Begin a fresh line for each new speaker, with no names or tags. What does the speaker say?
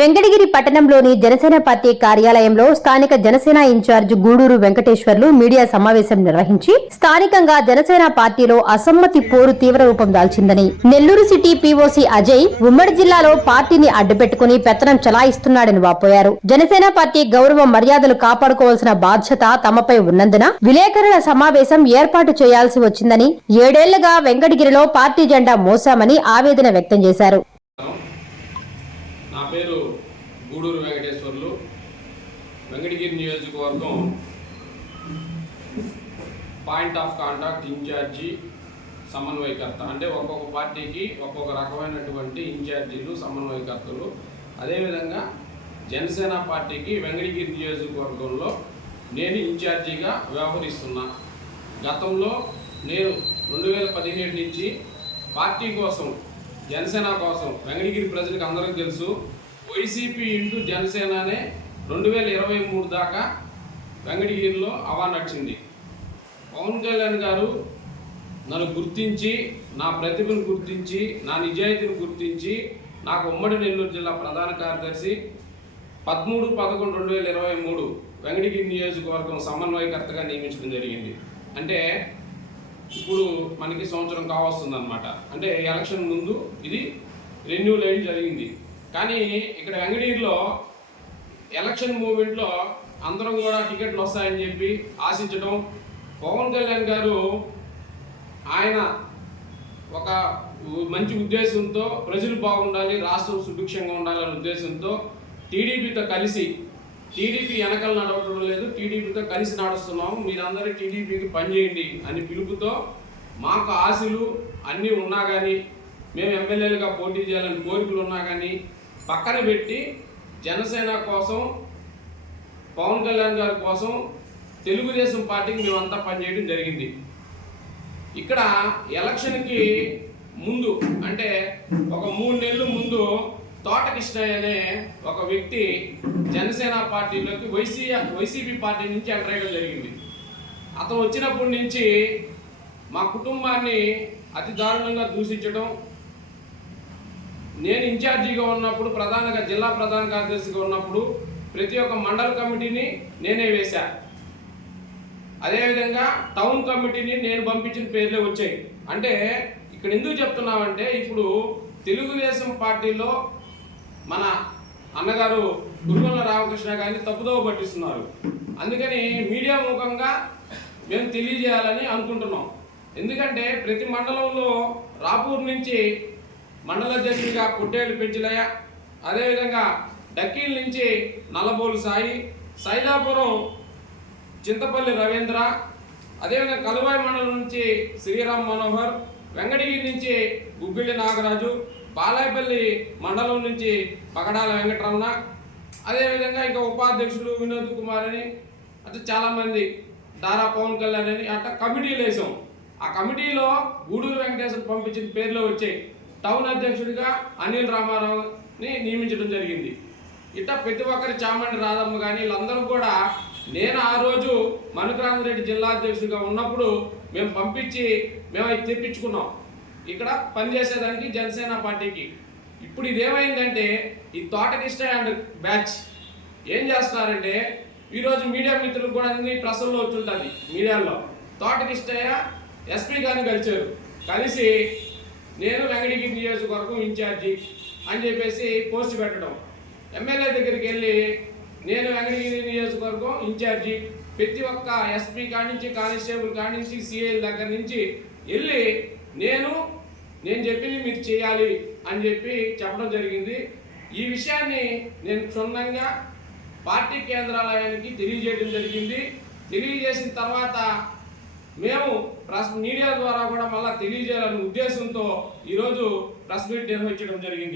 వెంకటగిరి పట్టణంలోని జనసేన పార్టీ కార్యాలయంలో స్థానిక జనసేన ఇన్ఛార్జ్ గూడూరు వెంకటేశ్వర్లు మీడియా సమావేశం నిర్వహించి స్థానికంగా జనసేన పార్టీలో అసమ్మతి పోరు తీవ్ర రూపం దాల్చిందని. నెల్లూరు సిటీ పీఓసీ అజయ్ ఉమ్మడి జిల్లాలో పార్టీని అడ్డుపెట్టుకుని పెత్తనం చలాయిస్తున్నాడని వాపోయారు. జనసేన పార్టీ గౌరవ మర్యాదలు కాపాడుకోవాల్సిన బాధ్యత తమపై ఉన్నందున విలేకరుల సమావేశం ఏర్పాటు చేయాల్సి వచ్చిందని ఏడేళ్ళుగా వెంకటగిరిలో పార్టీ జెండా మోసామని ఆవేదన వ్యక్తం చేశారు.
నా పేరు గూడూరు వెంకటేశ్వర్లు వెంకటగిరి నియోజకవర్గం పాయింట్ ఆఫ్ కాంటాక్ట్ ఇన్ఛార్జి సమన్వయకర్త. అంటే ఒక్కొక్క పార్టీకి ఒక్కొక్క రకమైనటువంటి ఇన్ఛార్జీలు సమన్వయకర్తలు. అదేవిధంగా జనసేన పార్టీకి వెంకటగిరి నియోజకవర్గంలో నేను ఇన్ఛార్జిగా వ్యవహరిస్తున్నా. గతంలో నేను రెండు వేల పదిహేడు నుంచి పార్టీ కోసం జనసేన కోసం వెంకటగిరి ప్రజలకు అందరికీ తెలుసు వైసీపీ ఇంటూ జనసేన అనే రెండు వేల ఇరవై మూడు దాకా వెంకటగిరిలో అవా నచ్చింది పవన్ కళ్యాణ్ గారు నన్ను గుర్తించి నా ప్రతిభను గుర్తించి నా నిజాయితీని గుర్తించి నాకు ఉమ్మడి నెల్లూరు జిల్లా ప్రధాన కార్యదర్శి పదమూడు పదకొండు రెండు వేల ఇరవై మూడు వెంకటగిరి నియోజకవర్గం సమన్వయకర్తగా నియమించడం జరిగింది. అంటే ఇప్పుడు మనకి సంవత్సరం కావస్తుంది అనమాట అంటే ఎలక్షన్ ముందు ఇది రెన్యూల్ అయ్యి జరిగింది. కానీ ఇక్కడ వెంగడీరులో ఎలక్షన్ మూమెంట్లో అందరం కూడా టికెట్లు వస్తాయని చెప్పి ఆశించడం పవన్ కళ్యాణ్ గారు ఆయన ఒక మంచి ఉద్దేశంతో ప్రజలు బాగుండాలి రాష్ట్రం సుభిక్షంగా ఉండాలనే ఉద్దేశంతో టీడీపీతో కలిసి టీడీపీ వెనకాల నడవడం లేదు టీడీపీతో కలిసి నడుస్తున్నాము మీరందరూ టీడీపీకి పనిచేయండి అని పిలుపుతో మాకు ఆశలు అన్నీ ఉన్నా కానీ మేము ఎమ్మెల్యేలుగా పోటీ చేయాలని కోరికలు ఉన్నా కానీ పక్కన పెట్టి జనసేన కోసం పవన్ కళ్యాణ్ గారి కోసం తెలుగుదేశం పార్టీకి మేమంతా పనిచేయడం జరిగింది. ఇక్కడ ఎలక్షన్కి ముందు అంటే ఒక మూడు నెలల ముందు తోటకృష్ణ అనే ఒక వ్యక్తి జనసేన పార్టీలోకి వైసీ వైసీపీ పార్టీ నుంచి ఎంటర్ అయ్యడం జరిగింది. అతను వచ్చినప్పటి నుంచి మా కుటుంబాన్ని అతి దారుణంగా దూషించడం నేను ఇన్ఛార్జిగా ఉన్నప్పుడు ప్రధానంగా జిల్లా ప్రధాన కార్యదర్శిగా ఉన్నప్పుడు ప్రతి ఒక్క మండల కమిటీని నేనే వేశా. అదేవిధంగా టౌన్ కమిటీని నేను పంపించిన పేర్లే వచ్చాయి. అంటే ఇక్కడ ఎందుకు చెప్తున్నామంటే ఇప్పుడు తెలుగుదేశం పార్టీలో మన అన్నగారు దుర్గొల్ల రామకృష్ణ గారిని తప్పుదోవ పట్టిస్తున్నారు. అందుకని మీడియా ముఖంగా మేము తెలియజేయాలని అనుకుంటున్నాం. ఎందుకంటే ప్రతి మండలంలో రాపూర్ నుంచి మండల అధ్యక్షుడిగా పుట్టేళ్ళు పెంచులయ్య. అదేవిధంగా డక్కీల్ నుంచి నల్లబోలు సాయి సైదాపురం చింతపల్లి రవీంద్ర అదేవిధంగా కలువాయి మండలం నుంచి శ్రీరామ్ మనోహర్ వెంకటగిరి నుంచి గుబ్బిల్లి నాగరాజు బాలాయపల్లి మండలం నుంచి పగడాల వెంకటరమణ అదేవిధంగా ఇంకా ఉపాధ్యక్షులు వినోద్ కుమార్ అని అట్లా చాలామంది దారా పవన్ కళ్యాణ్ అని అట్లా కమిటీలు వేసాం. ఆ కమిటీలో గూడూరు వెంకటేశ్వర పంపించిన పేర్లో వచ్చాయి. టౌన్ అధ్యక్షుడిగా అనిల్ రామారావుని నియమించడం జరిగింది. ఇట్లా ప్రతి ఒక్కరి చామండి రాధమ్మ కానీ వీళ్ళందరూ కూడా నేను ఆ రోజు మనుక్రాంతిరెడ్డి జిల్లా అధ్యక్షుడిగా ఉన్నప్పుడు మేము పంపించి మేము అది తెప్పించుకున్నాం ఇక్కడ పనిచేసేదానికి జనసేన పార్టీకి. ఇప్పుడు ఇదేమైందంటే ఈ తోటకిష్ట అండ్ బ్యాచ్ ఏం చేస్తున్నారంటే ఈరోజు మీడియా మిత్రులు కూడా అన్ని ప్రశ్నలు వచ్చుంటుంది మీడియాలో. తోటకిష్టయ్య ఎస్పీ గారిని కలిచారు కలిసి నేను వెంకటగిరి నియోజకవర్గం ఇన్ఛార్జి అని చెప్పేసి పోస్ట్ పెట్టడం. ఎమ్మెల్యే దగ్గరికి వెళ్ళి నేను వెంకటగిరి నియోజకవర్గం ఇన్ఛార్జి ప్రతి ఒక్క ఎస్పీ కానించి కానిస్టేబుల్ కానించి సిఐల దగ్గర నుంచి వెళ్ళి నేను నేను చెప్పింది మీరు చేయాలి అని చెప్పి చెప్పడం జరిగింది. ఈ విషయాన్ని నేను క్షుణ్ణంగా పార్టీ కేంద్రాలయానికి తెలియజేయడం జరిగింది. తెలియజేసిన తర్వాత మేము ప్రెస్ మీడియా ద్వారా కూడా మళ్ళీ తెలియజేయాలనే ఉద్దేశంతో ఈరోజు ప్రెస్ మీట్ నిర్వహించడం జరిగింది.